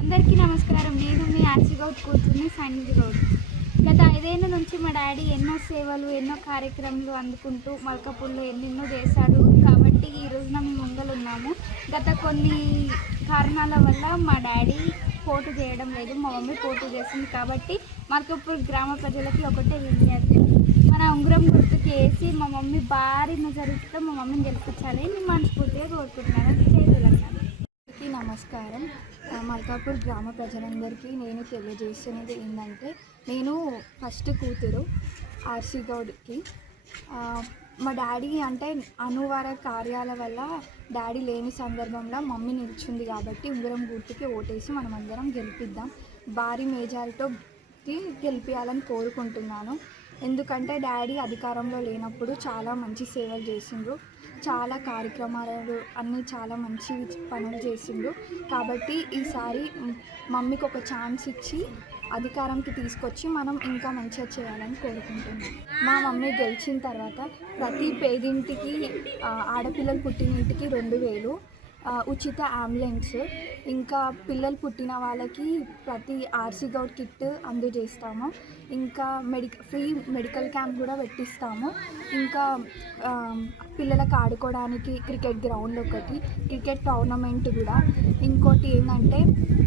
అందరికీ నమస్కారం. నేను మీ ఆర్సీ గౌడ్ కూతుర్ని సైనిధి గౌడ్. గత 5 ఏళ్ల నుంచి మా డాడీ ఎన్నో సేవలు, ఎన్నో కార్యక్రమాలు అందుకుంటూ మల్కాపూర్లో ఎన్నెన్నో చేశాడు. కాబట్టి ఈ రోజున మేము ముంగలున్నాము. గత కొన్ని కారణాల వల్ల మా డాడీ పోటీ చేయడం లేదు, మా మమ్మీ పోటీ చేస్తుంది. కాబట్టి మల్కాపూర్ గ్రామ ప్రజలకి ఒకటే విజ్ఞప్తి, మన ఉంగరం గుర్తుకి వేసి మా మమ్మీ భారీ మెజారిటీతో మా మమ్మీని గెలిపించాలని నేను మనస్ఫూర్తిగా కోరుకుంటున్నాను. జై తెలంగాణ. నమస్కారం. మల్కాపూర్ గ్రామ ప్రజలందరికీ నేను తెలియజేస్తున్నది ఏంటంటే, నేను ఫస్ట్ కూతురు ఆర్సీ గౌడ్కి. మా డాడీ అంటే అనువార కార్యాల వల్ల డాడీ లేని సందర్భంలో మమ్మీ నిల్చుంది కాబట్టి ఉంగరం గుర్తుకి ఓటేసి మనమందరం గెలిపిద్దాం, భారీ మెజారిటీతో గెలిపించాలని కోరుకుంటున్నాను. ఎందుకంటే డాడీ అధికారంలో లేనప్పుడు చాలా మంచి సేవలు చేసిండ్రు, చాలా కార్యక్రమాలు అన్నీ చాలా మంచి పనులు చేసిండ్రు. కాబట్టి ఈసారి మమ్మీకి ఒక ఛాన్స్ ఇచ్చి అధికారంకి తీసుకొచ్చి మనం ఇంకా మంచిగా చేయాలని కోరుకుంటున్నాం. మా మమ్మీ గెలిచిన తర్వాత ప్రతి పేదింటికి, ఆడపిల్లలు పుట్టిన ఇంటికి 2000 ఉచిత అంబులెన్స్, ఇంకా పిల్లలు పుట్టిన వాళ్ళకి ప్రతి ఆర్సీ గౌడ్ కిట్ అందజేస్తాము. ఇంకా ఫ్రీ మెడికల్ క్యాంప్ కూడా పెట్టిస్తాము. ఇంకా పిల్లలకు ఆడుకోవడానికి క్రికెట్ గ్రౌండ్ ఒకటి, క్రికెట్ టోర్నమెంట్ కూడా. ఇంకోటి ఏంటంటే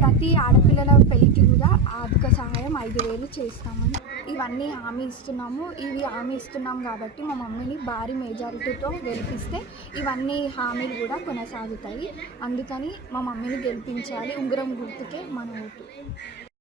ప్రతి ఆడపిల్లల పెళ్ళికి కూడా ఆర్థిక సహాయం 5000 చేస్తామని ఇవన్నీ హామీ ఇస్తున్నాము. ఇవి హామీ ఇస్తున్నాం కాబట్టి మా మమ్మీని భారీ మెజారిటీతో గెలిపిస్తే ఇవన్నీ హామీలు కూడా కొనసాగుతాయి. అందుకని మా మమ్మీని గెలిపించాలి. ఉంగరం గుర్తుకే మన ఓటు.